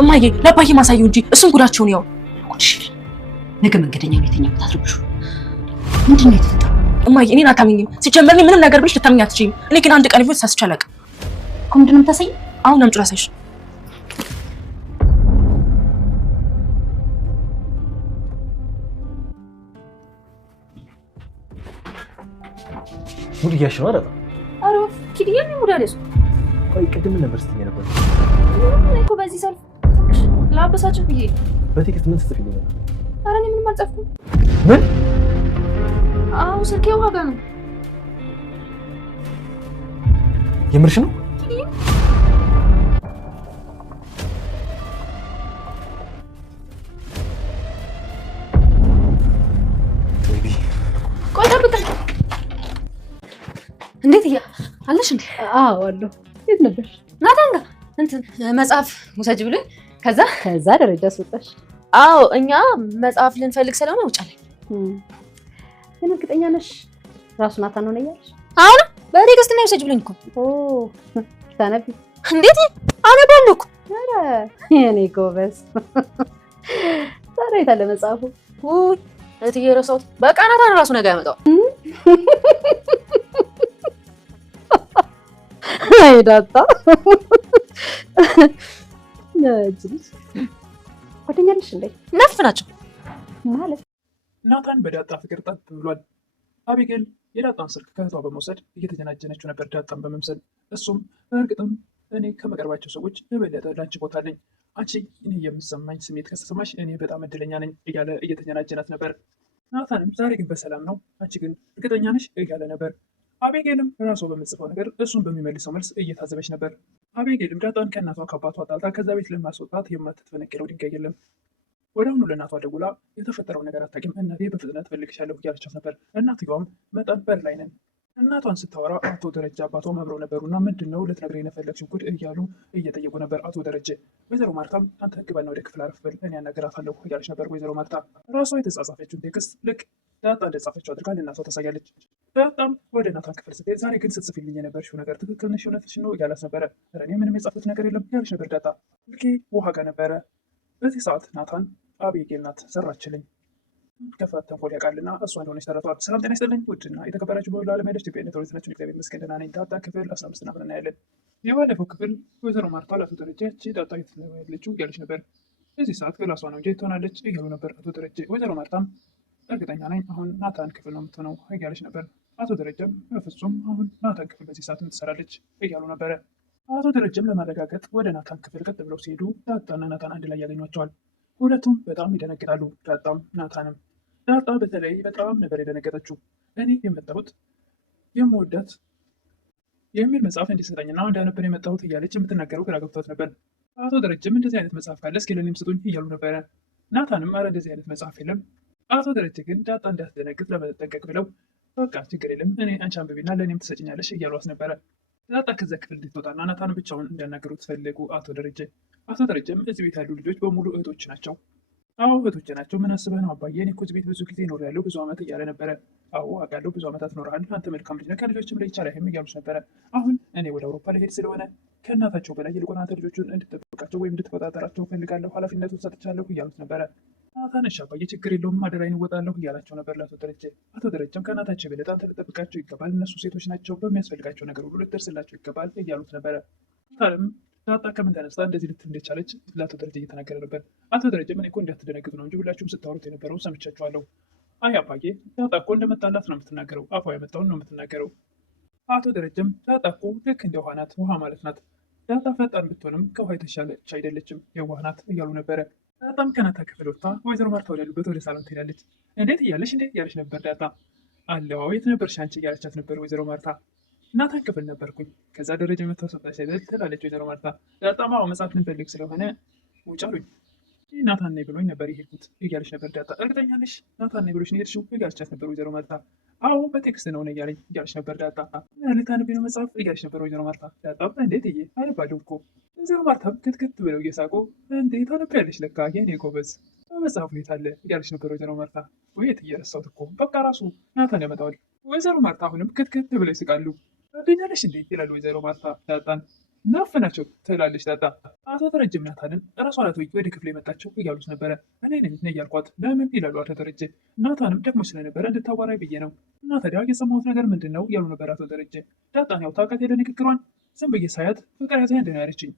እማዬ ለአባዬ ማሳየው እንጂ እሱን ጉዳቸውን ያው ነገ መንገደኛውን የትኛው ታድርብሹ ምንድን ነው የተፈጠረው? እማዬ እኔን አታምኝም። ሲጀመር እኔ ምንም ነገር ብልሽ ልታምኝ አትችይም። እኔ ግን አንድ ቀን ቢሆን ሳስቻ አላውቅም እኮ። ምንድን ነው የምታሳይኝ? አሁን አምጪ ላሳይሽ። ሙድ እያልሽ ነው አይደል? አረ ኪድዬ ምን ሙድ አለሽ? ቆይ ቅድም ነበር ስትይ ነበር እኮ በዚህ ሰልፍ ላበሳችሁ ብዬ በቴክስት ምን ስትጽፊልኝ ነበር? አረ እኔ ምንም አልጻፍኩም። ምን? አዎ ስልኬ ዋጋ ነው። የምርሽ ነው? ቆይ ጠብቀኝ። እንዴት እያ አለሽ እንዴ? አዎ አለሁ። የት ነበርሽ? ናታን ጋር እንትን መጽሐፍ ውሰጅ ብሎኝ ከዛ ደረጃ አስወጣሽ? አዎ እኛ መጽሐፍ ልንፈልግ ስለሆነ ውጭ አለኝ። ግን እርግጠኛ ነሽ ራሱ ናታን ነው ያለሽ? አሁን በቴክስት ነው ውሰጅ ብሎኝ እኮ። ታነቢ? እንዴት አነባለሁ እኮ። ኧረ የኔ ጎበዝ። ዛሬ የታለ መጽሐፉ? ውይ እትዬ ረሳሁት። በቃ ናታን ራሱ ነገ ያመጣው። አይ ዳጣ ነጅልሽ ጓደኛለሽ እንዴ? ነፍ ናቸው ማለት። ናታን በዳጣ ፍቅር ጠብ ብሏል። አቢጌል የዳጣን ስልክ ከእህቷ በመውሰድ እየተጀናጀነችው ነበር ዳጣን በመምሰል። እሱም በእርግጥም እኔ ከመቀርባቸው ሰዎች የበለጠ ላንቺ ቦታ አለኝ፣ አንቺ እኔ የምሰማኝ ስሜት ከተሰማሽ እኔ በጣም እድለኛ ነኝ እያለ እየተጀናጀናት ነበር። ናታንም ዛሬ ግን በሰላም ነው፣ አንቺ ግን እርግጠኛ ነሽ እያለ ነበር። አቤጌልም ራሷ በምትጽፈው ነገር እሱን በሚመልሰው መልስ እየታዘበች ነበር። አቤጌልም ዳጣን ከእናቷ ከአባቷ ጣልታ ከዛ ቤት ለማስወጣት የማትፈነቅለው ድንጋይ የለም። ወደ አሁኑ ለእናቷ ደውላ የተፈጠረው ነገር አታውቂም፣ እናቴ በፍጥነት ፈልግሻለሁ እያለቻት ነበር። እናትየዋም መጠን በር ላይ ነን። እናቷን ስታወራ አቶ ደረጀ አባቷም አብረው ነበሩና ምንድን ነው ልትነግረኝ የፈለግሽው ጉድ እያሉ እየጠየቁ ነበር አቶ ደረጀ። ወይዘሮ ማርታም አንተ ግባና ወደ ክፍል አረፍ በል እኔ አናግራታለሁ እያለች ነበር። ወይዘሮ ማርታ ራሷ የተጻጻፈችውን ቴክስት ልክ ዳጣ እንደጻፈችው አድርጋ ለእናቷ ታሳያለች። ዳጣም ወደ ናታን ክፍል ስትሄድ ዛሬ ግን ስትጽፊልኝ የነበርሽው ነገር ትክክል ነሽ፣ እውነትሽን ነው እያላት ነበረ። ኧረ እኔ ምንም የጻፉት ነገር የለም እያለች ነበር ዳጣ። ልኬ ውሃ ጋር ነበረ። በዚህ ሰዓት ናታን አቤጌል ናት ሰራችልኝ ከፋት ተንኮል ያውቃልና እሷ እንደሆነች ተረቷል። ሰላም ጤና ይስጥልኝ ውድና የተከበራችሁ በሁሉ ዓለም ያለች ኢትዮጵያ ኔትወርክ ናችሁ። እግዚአብሔር ይመስገን ደህና ነኝ። ዳጣ ክፍል 15 አብረን እናያለን። የባለፈው ክፍል ወይዘሮ ማርታ ለአቶ ደረጀ ያቺ ዳጣ ያለችው እያለች ነበር። በዚህ ሰዓት ክላሷ ነው እንጂ ትሆናለች እያሉ ነበር አቶ ደረጀ። ወይዘሮ ማርታም እርግጠኛ ነኝ አሁን ናታን ክፍል ነው የምትሆነው እያለች ነበር። አቶ ደረጀም በፍጹም አሁን ናታን ክፍል በዚህ ሰዓት ትሰራለች እያሉ ነበረ። አቶ ደረጀም ለማረጋገጥ ወደ ናታን ክፍል ቀጥ ብለው ሲሄዱ ዳጣና ናታን አንድ ላይ ያገኟቸዋል። ሁለቱም በጣም ይደነግጣሉ፣ ዳጣም ናታንም። ዳጣ በተለይ በጣም ነበር የደነገጠችው። እኔ የመጣሁት የምወዳት የሚል መጽሐፍ እንዲሰጠኝና እንዳነበር የመጣሁት እያለች የምትናገረው ግራ ገብቷት ነበር። አቶ ደረጀም እንደዚህ አይነት መጽሐፍ ካለ እስኪ ለእኔም ስጡኝ እያሉ ነበረ። ናታንም ኧረ እንደዚህ አይነት መጽሐፍ የለም። አቶ ደረጀ ግን ዳጣ እንዳትደነግጥ ለመጠንቀቅ ብለው በቃ ችግር የለም እኔ አንቺ አንብቢና ለእኔም ትሰጭኛለሽ እያሏት ነበረ። ዳጣ ከዛ ክፍል እንድትወጣና ናታን ብቻውን እንዲያናገሩት ፈለጉ አቶ ደረጀ። አቶ ደረጀም እዚህ ቤት ያሉ ልጆች በሙሉ እህቶች ናቸው። አዎ እህቶች ናቸው። ምን አስበህ ነው አባዬ? እኔ እኮ እዚህ ቤት ብዙ ጊዜ እኖራለሁ ብዙ ዓመት እያለ ነበረ። አዎ አውቃለሁ ብዙ ዓመታት ኖረሃል፣ አንተ መልካም ልጅ ነህ፣ ከልጆችም ላይ ይቻላልም እያሉት ነበረ። አሁን እኔ ወደ አውሮፓ ልሄድ ስለሆነ ከእናታቸው በላይ ይልቁን አንተ ልጆቹን እንድትጠብቃቸው ወይም እንድትቆጣጠራቸው ፈልጋለሁ፣ ኃላፊነቱን ሰጥቻለሁ እያሉት ነበረ። ናታን እሺ አባዬ ችግር የለውም አደራዬን እወጣለሁ እያላቸው ነበር ለአቶ ደረጀ። አቶ ደረጀም ከእናታቸው የበለጠ አንተ ልጠብቃቸው ይገባል፣ እነሱ ሴቶች ናቸው፣ በሚያስፈልጋቸው ነገር ሁሉ ልትደርስላቸው ይገባል እያሉት ነበረ። ዳጣ ከምን ተነስታ እንደዚህ ልትል እንደቻለች ለአቶ ደረጀ እየተናገረ ነበር። አቶ ደረጀ ምን እኮ እንዳትደነግጡ ነው እንጂ ሁላችሁም ስታወሩት የነበረው ሰምቻችኋለሁ። አይ አባዬ ዳጣ እኮ እንደመጣላት ነው የምትናገረው፣ አፏ የመጣውን ነው የምትናገረው። አቶ ደረጀም ዳጣ እኮ ልክ እንደ ውሃ ናት፣ ውሃ ማለት ናት። ዳጣ ፈጣን ብትሆንም ከውሃ የተሻለች አይደለችም፣ የዋህ ናት እያሉ ነበረ። ዳጣም ከናታ ክፍል ወጥታ ወይዘሮ ማርታ ወዳሉበት ወደ ሳሎን ትሄዳለች። እንዴት እያለች እንዴት እያለች ነበር ዳጣ። አለዋ የት ነበርሽ አንቺ እያለቻት ነበር ወይዘሮ ማርታ። ናታን ክፍል ነበርኩኝ። ከዛ ደረጃ መታሰጣች አይደል ትላለች ወይዘሮ ማርታ። ዳጣም አዎ መጽሐፍ ልንፈልግ ስለሆነ ውጭ አሉኝ፣ ናታን ነኝ ብሎኝ ነበር የሄድኩት እያለች ነበር ዳጣ። እርግጠኛ ነሽ ናታን ነኝ ብሎሽ ነው የሄድሽው እያለቻት ነበር ወይዘሮ ማርታ። አዎ በቴክስት ነው እያለኝ እያለች ነበር ዳጣ። ልታነቢ ነው መጽሐፍ እያለች ነበር ወይዘሮ ማርታ። ዳጣም እንዴት እዬ አነባለሁ እኮ። ወይዘሮ ማርታም ክትክት ብለው እየሳቁ እንዴት ታነቢያለሽ ለካ የኔ ጎበዝ፣ በመጽሐፉ የት አለ እያለች ነበር ወይዘሮ ማርታ። ወይት እየረሳሁት እኮ በቃ ራሱ ናታን ያመጣዋል። ወይዘሮ ማርታ አሁንም ክትክት ብለው ይስቃሉ። ጓደኛለሽ እንዴ ይላሉ ወይዘሮ ማርታ ዳጣን። ናፈናቸው ትላለች ዳጣ። አቶ ደረጀም ናታንን እራሷ ናት ወደ ክፍል የመጣቸው እያሉት ነበረ። እኔ ነኝ እያልኳት ለምን ይላሉ አቶ ደረጀ። ናታንም ደግሞ ስለነበረ እንድታዋራኝ ብዬ ነው። እና ታዲያ የሰማሁት ነገር ምንድን ነው እያሉ ነበር አቶ ደረጀ። ዳጣን ያው ታውቃት የለ ንግግሯን ዝም ብዬ ሳያት ፍቅር ያዘኝ እንደሆነ ያለችኝ።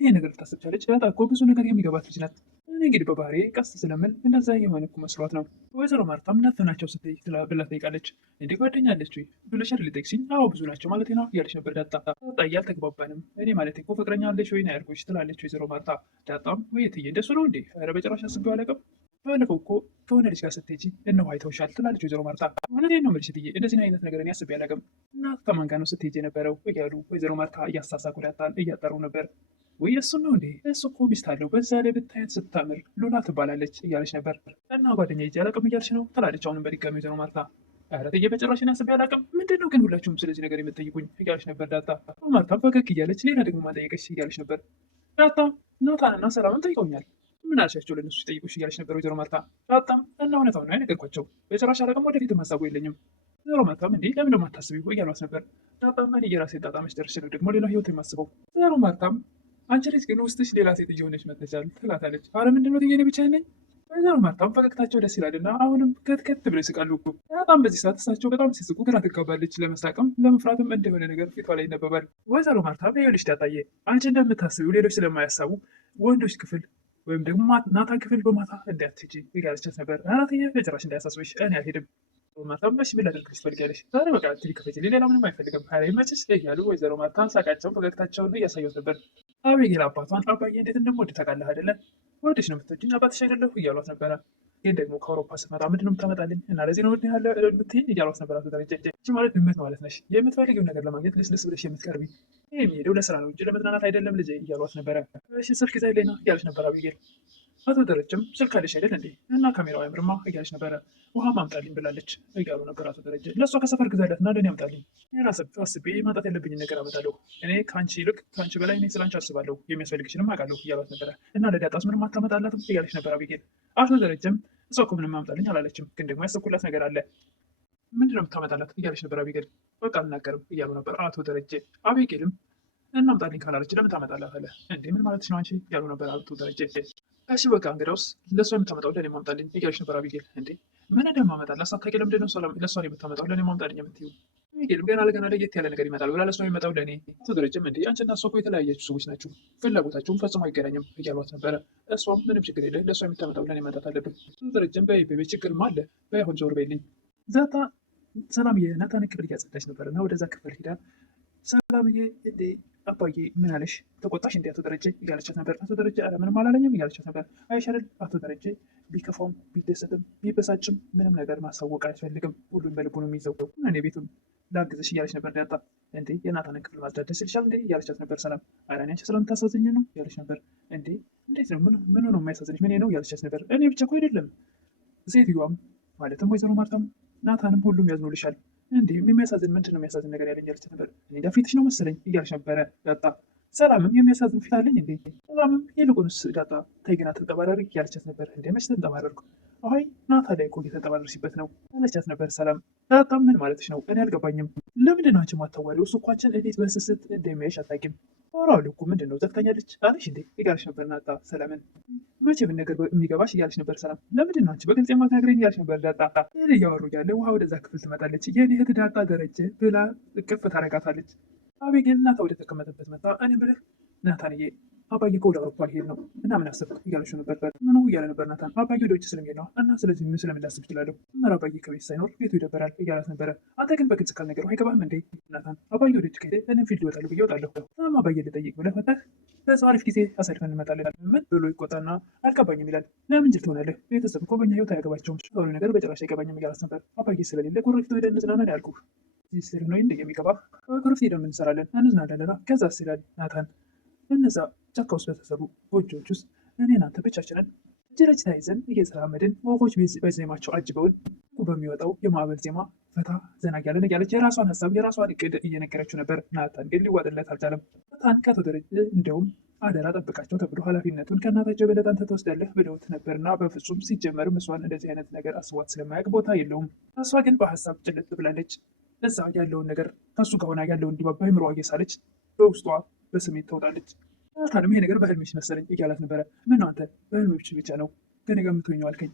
ይህ ነገር ልታስብ ቻለች። ዳጣ እኮ ብዙ ነገር የሚገባት ልጅ ናት። እኔ እንግዲህ በባህሪ ቀስ ስለምን እንደዛ የሆነ እኮ መስሏት ነው። ወይዘሮ ማርታም ናፈናቸው ስትይ ብላ ጠይቃለች። እንዲህ ጓደኛ አለች ወይ ብለሽ አይደል ልጠይቅሽኝ? አዎ ብዙ ናቸው ማለት ነው እያለች ነበር ዳጣ። ዳጣ አልተግባባንም። እኔ ማለት እኮ ፍቅረኛ አለች ወይ ነው ያልኩሽ ትላለች ወይዘሮ ማርታ። ዳጣም ወይ እትዬ እንደሱ ነው እንዴ? ኧረ በጭራሽ አስቤው አላውቅም። ባለፈው እኮ ከሆነ ልጅ ጋር ስትሄጂ እነሆ አይተውሻል ትላለች ወይዘሮ ማርታ። እውነቴን ነው የምልሽ እትዬ እንደዚህ አይነት ነገር እኔ አስቤ አላውቅም። እና ከማን ጋር ነው ስትሄጂ የነበረው እያሉ ወይዘሮ ማርታ እያሳሳቁ ዳጣን እያጠሩ ነበር። ወይ እሱን ነው እንዴ? እሱ እኮ ሚስት አለው፣ በዛ ላይ ብታያት ስታምር ሉላ ትባላለች እያለች ነበር። እና ጓደኛ ሂጅ አላውቅም እያለች ነው ትላለች አሁንም በድጋሚ ወይዘሮ ማርታ። ኧረ እትዬ በጭራሽ እኔ አስቤ አላውቅም። ምንድን ነው ግን ሁላችሁም ስለዚህ ነገር የምትጠይቁኝ እያለች ነበር ዳጣ። ማርታም ፈገግ እያለች ሌላ ደግሞ ማጠየቀች እያለች ነበር ዳጣ። ናታንና ሰላምን ጠይቀውኛል፣ ምን አልሻቸው ለእነሱ ሲጠይቁሽ እያለች ነበር ወይዘሮ ማርታ። ዳጣም እና እውነታውን ነው አይነገርኳቸው፣ በጭራሽ አላውቅም፣ ወደፊትም ሀሳቡ የለኝም። ወይዘሮ ማርታም እንዲህ ለምን ደሞ አታስቢው እያሏት ነበር። ዳጣም እኔ የራሴ ጣጣ መስደርሽ ነው ደግሞ ሌላ ህይወት የማስበው። ወይዘሮ ማርታም አንቺ ልጅ ግን ውስጥሽ ሌላ ሴት እየሆነች መጥተሻል ትላታለች። አረ ምንድነው ትዬ እኔ ብቻ ነኝ? ወይዘሮ ማርታም ፈገግታቸው ደስ ይላልና አሁንም ከትከት ብለው ይስቃሉ እኮ። በጣም በዚህ ሰዓት እሳቸው በጣም ሲስቁ ግራ ትጋባለች። ለመሳቅም ለመፍራትም እንደሆነ ነገር ፊቷ ላይ ይነበባል። ወይዘሮ ማርታም ይኸውልሽ ዳጣዬ፣ አንቺ እንደምታስቢው ሌሎች ስለማያሳቡ ወንዶች ክፍል ወይም ደግሞ ናታን ክፍል በማታ እንዳትሄጂ እያለቻት ነበር። አራትዬ በጭራሽ እንዳያሳስበሽ እኔ አልሄድም። ማርታም እሺ ምን ላደርግልሽ ትፈልጊያለሽ? ዛሬ በቃ ትሪ ክፈችልኝ፣ ሌላ ምንም አይፈልግም። ሀይል መችሽ እያሉ ወይዘሮ ማርታ ሳቃቸውን ፈገግታቸውን እያሳዩት ነበር። አቤጌል አባቷን አባዬ እንዴት እንደምወድ ታውቃለህ አይደለ? ወደሽ ነው የምትወጂኝ አባትሽ አይደለሁ እያሏት ነበረ። ይህን ደግሞ ከአውሮፓ ስትመጣ ምንድን ነው የምታመጣልኝ እና ለዚህ ነው ወድ ያለ የምትይኝ እያሏት ነበር አቶ ደረጀ። እቺ ማለት ድመት ማለት ነሽ፣ የምትፈልጊውን ነገር ለማግኘት ልስልስ ብለሽ የምትቀርቢ። ይህ የሚሄደው ለስራ ነው እንጂ ለመዝናናት አይደለም ልጄ እያሏት ነበረ። እሺ ስልክ ይዘህልኝ ና እያለች ነበር አቤጌል። አቶ ደረጀም ስልክ አለሽ አይደል እንዴ? እና ካሜራው አያምርማ እያለች ነበረ። ውሃ ማምጣልኝ ብላለች እያሉ ነበር አቶ ደረጀ። ለእሷ ከሰፈር ግዛለት እና ለእኔ አምጣልኝ። የራስ አስቤ ማጣት ያለብኝን ነገር አመጣለሁ። እኔ ከአንቺ ይልቅ ከአንቺ በላይ እኔ ስለ አንቺ አስባለሁ፣ የሚያስፈልግሽንም አውቃለሁ እያሏት ነበረ። እና ለዳጣስ ምንም አታመጣላትም እያለች ነበር አቤጌል። አቶ ደረጀም እሷ እኮ ምንም አምጣልኝ አላለችም፣ ግን ደግሞ ያሰብኩላት ነገር አለ። ምንድን ነው የምታመጣላት እያለች ነበር አቤጌል። በቃ አልናገርም እያሉ ነበር አቶ ደረጀ። አቤጌልም እናምጣልኝ ካላለች ለምን ታመጣላታለህ እንዴ? ምን ማለትሽ ነው አንቺ እያሉ ነበር አቶ ደረጀ። እሺ በቃ እንግዲያውስ ለእሷ የምታመጣው ለእኔ ማምጣልኝ እያለች ነበር አቤጌል። እንዴ ምን እንደማመጣላት ሳታውቂ ለምንድን ነው ለእሷ የምታመጣው ለእኔ ማምጣልኝ የምትይው? አቤጌልም ገና ለገና ለየት ያለ ነገር ይመጣል ብላ ለእሷ የሚመጣው ለእኔ። አቶ ደረጀም እንዴ አንቺና እሷ እኮ የተለያያችሁ ሰዎች ናችሁ፣ ፍላጎታችሁም ፈጽሞ አይገናኝም እያሏት ነበረ። እሷም ምንም ችግር የለ ለእሷ የምታመጣው ለእኔ መምጣት አለብን። አቶ ደረጀም በቤት ችግርም አለ በይሆን ዞር በይልኝ። ዛታ ሰላምዬ ናታንን ክፍል እያጸዳች ነበር እና ወደዛ ክፍል ሄዳ ሰላምዬ እንዴ አባዬ ምን አለሽ? ተቆጣሽ እንዴ አቶ ደረጀ እያለቻት ነበር። አቶ ደረጀ ኧረ ምንም አላለኝም እያለቻት ነበር። አይሻልም አቶ ደረጀ ቢከፋውም ቢደሰትም ቢበሳጭም ምንም ነገር ማሳወቅ አያስፈልግም፣ ሁሉም በልቡ ነው የሚይዘው። እኔ ቤቱን ላግዝሽ እያለች ነበር ዳጣ። እንዴ የናታንን ክፍል ማጽዳት ደስ ይልሻል እንዴ እያለቻት ነበር ሰላም። ኧረ እኔ አንቺ ስለምታሳዝኝ ነው እያለች ነበር። እንዴ እንዴት ነው ምን ነው የሚያሳዝንሽ? ምን ነው እያለቻት ነበር። እኔ ብቻ እኮ አይደለም ሴትዮዋም ማለትም ወይዘሮ ማርታም ናታንም ሁሉም ያዝኑልሻል። እንዲህ የሚያሳዝን ምንድን ነው የሚያሳዝን ነገር ያለኝ ያለች ነበር። እኔ ፊትሽ ነው መሰለኝ እያለች ነበረ ዳጣ። ሰላምም የሚያሳዝን ፊት አለኝ እንዴ? ሰላምም ይልቁንስ ዳጣ ተይ ግን አትንጠባረሪ እያለቻት ነበር። እንደ መች ተንጠባረርኩ? አይ ናታ ላይ እኮ እየተንጠባረርሽበት ነው አለቻት ነበር ሰላም። ዳጣ ምን ማለትሽ ነው? እኔ አልገባኝም። ለምንድን ነው አንቺ የማታዋሪው? እሱ እኮ አንቺን እንዴት በስስት እንደሚያይሽ አታውቂም። ኦራል እኮ ምንድን ነው ዘግታኛለች አለሽ እንዴ እያለች ነበር ናጣ ሰላምን። መቼ ምን ነገር የሚገባሽ እያለች ነበር ሰላም። ለምንድን ነው አንቺ በግልጽ የማትነግረኝ እያለች ነበር ዳጣ። ይህን እያወሩ እያለ ውሃ ወደዛ ክፍል ትመጣለች። የኔ እህት ዳጣ ደረጀ ብላ እቅፍ ታረጋታለች። አቤጌል ናታ ወደ ተቀመጠበት መጣ። እኔ ብልህ ናታንዬ አባዬ እኮ ወደ አውሮፓ ሊሄድ ነው እና ምን አሰብክ እያለችው ነበር። ምኑ እያለ ነበር ናታን። አባዬ ወደ ውጭ ስለሚሄድ ነው እና ስለዚህ ምን ስለምን ላስብ እችላለሁ። መራ አባዬ ከቤት ሳይኖር ቤቱ ይደበራል እያላት ነበረ። አንተ ግን በግልጽ ካልነገረው አይገባህም እንዴ ናታን? አባዬ ወደ ውጭ ከሄደ እኔም ፊልድ ይወጣሉ ብዬ እወጣለሁ። ታም አባዬ ልጠይቅ ብለህ መጣህ። በዛ አሪፍ ጊዜ አሳልፈን እንመጣለን። ምን ብሎ ይቆጣና አልገባኝም ይላል። ለምን ጅል ትሆናለህ? ቤተሰብ እኮ በእኛ ህይወት አያገባቸውም። ሆኑ ነገር በጭራሽ አይገባኝም እያላት ነበር። አባዬ ስለሌለ ጎረቤት ሄደን እንዝናናን ያልኩህ ስል ነው እንደ የሚገባ ጎረቤት ሄደን እንሰራለን እንዝናናለን። ከዛ ይላል ናታን። እነዛ ጫካ ውስጥ በተሰሩ ጎጆዎች ውስጥ እኔ እናንተ ብቻችንን እጅ ለእጅ ተያይዘን እየተራመድን ወፎች በዜማቸው አጅበውን በሚወጣው የማዕበል ዜማ ፈታ ዘና እያለን እያለች የራሷን ሀሳብ የራሷን እቅድ እየነገረችው ነበር። ናታን ግን ሊዋጥለት አልቻለም። ናታን ከአቶ ደረጀ እንዲያውም አደራ ጠብቃቸው ተብሎ ኃላፊነቱን ከእናታቸው በለጠ አንተ ትወስዳለህ ብለውት ነበርና በፍጹም ሲጀመርም እሷን እንደዚህ አይነት ነገር አስቧት ስለማያውቅ ቦታ የለውም። እሷ ግን በሀሳብ ጭልጥ ብላለች። እዛ ያለውን ነገር ከሱ ከሆነ ያለውን ድባብ በአእምሮዋ እየሳለች በውስጧ በስሜት ተውጣለች። ናታንም ይሄ ነገር በህልምሽ መሰለኝ እያላት ነበረ። ምን ነው አንተ በህልምሽ ብቻ ነው ከኔ ጋር የምትሆኘው አልከኝ?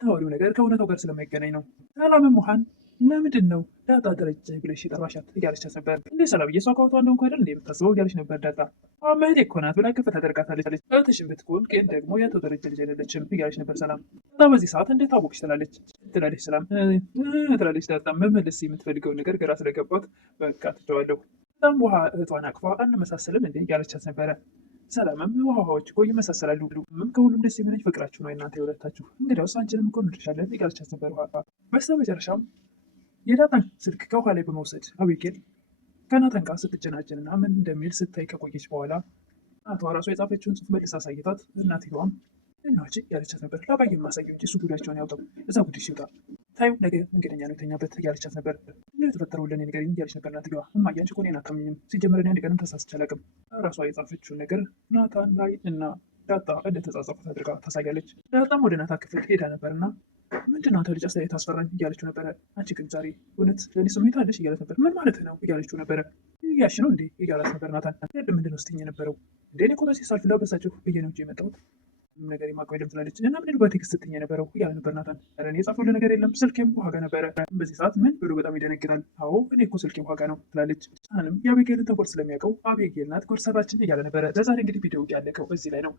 ታወሪው ነገር ከእውነታው ጋር ስለማይገናኝ ነው። ሰላምም ውሃን ለምንድን ነው ዳጣ ደረጀ ብለሽ የጠራሻት እያለቻት ነበር። እንዴ ሰላምዬ እሷ ከወቷ እንደው እንኳ አይደል እንዴ የምታስበው እያለች ነበር ዳጣ። እህቴ እኮ ናት ብላ ክፍት ታደርጋታለች። እህትሽን ብትሆን ግን ደግሞ የአቶ ደረጀ ልጅ አይደለችም እያለች ነበር ሰላም። ዳጣ በዚህ ሰዓት እንዴት አወቅሽ ትላለች ሰላም ትላለች ዳጣ። መመለስ የምትፈልገውን ነገር ግራ ስለገባት በቃ ትተዋለሁ። በጣም ውሃ እህቷን አቅፋ አንመሳሰልም እንዴ እያለቻት ነበረ። ሰላምም ውሃዎች እኮ ይመሳሰላሉ፣ ከሁሉም ደስ የሚለኝ ፍቅራችሁ ነው እናንተ የሁለታችሁ፣ እንግዲያውስ አንቺንም እኮ እንወድሻለን እያለቻት ነበር ውሃ። በስተመጨረሻም የዳጣን ስልክ ከውሃ ላይ በመውሰድ አቤጌል ከናታን ጋር ስትጨናጨንና ምን እንደሚል ስታይ ከቆየች በኋላ እናቷ ራሷ የጻፈችውን ጽሑፍ መልስ አሳይታት እናትየዋም እናች ያለቻት ነበር። ለአባዬ ማሳየው እንጂ እሱ ጉዳያቸውን ያውጣው እዛ ጉዳይ ሲወጣ ታዩ ነገ መንገደኛ ነው የተኛበት እያለቻት ነበር። ምን የተፈጠረው ለእኔ ንገሪኝ እያለች ነበር እናትየዋ። እማዬ አንቺ እኮ እኔን አታምኚኝም፣ ሲጀመር እኔ አንድ ቀንም ተሳስቼ አላውቅም። ራሷ የጻፈችውን ነገር ናታን ላይ እና ዳጣ እንደተጻጻፉት አድርጋ ታሳያለች። ዳጣም ወደ ናታ ክፍል ሄዳ ነበርና ምንድን ነው አንተ ልጅ አስተያየት አስፈራኝ እያለችው ነበረ። አንቺ ግን ዛሬ እውነት ለእኔ ስሜት አለሽ እያለት ነበር። ምን ማለት ነው እያለችው ነበረ። እያልሽ ነው እንዴ እያላት ነበር ናታን። ምንድን ነው ስትይኝ የነበረው? እንደ እኔ እኮ በዚህ ሳልፍ ላበሳቸው ብዬ ነው እንጂ የመጣሁት ምንም ነገር የማውቀው የለም ትላለች። እና ምንድን ነው በቴክስት ስትይኝ የነበረው እያለ ነበር ናታን። ኧረ እኔ የጻፍኩልህ ነገር የለም ስልኬም ውሃ ጋር ነበረ። በዚህ ሰዓት ምን ብሎ በጣም ይደነግጣል። አዎ እኔ እኮ ስልኬም ውሃ ጋር ነው ትላለች። አሁንም የአቤጌልን ተንኮል ስለሚያውቀው አቤጌል ናት ጎር ሰራችን እያለ ነበረ። ለዛሬ እንግዲህ ቪዲዮ ያለቀው እዚህ ላይ ነው።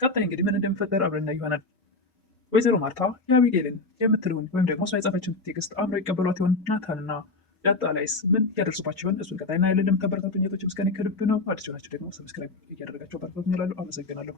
ቀጣይ እንግዲህ ምን እንደሚፈጠር አብረን እናይ ይሆናል። ወይዘሮ ማርታ የአቤጌልን የምትለውን ወይም ደግሞ እሷ የጻፈችውን ቴክስት አምረው ይቀበሏት ይሆን? ናታንና ዳጣ ላይስ ምን ያደርሱባቸው ይሆን? እሱን ቀጣይ እናያለን። ለምታበረታቱኝ እህቶች ምስጋናዬ ከልብ ነው። አዲስ ሆናችሁ ደግሞ ሰብስክራይብ እያደረጋችሁ አበረታቱኝ እላለሁ። አመሰግናለሁ።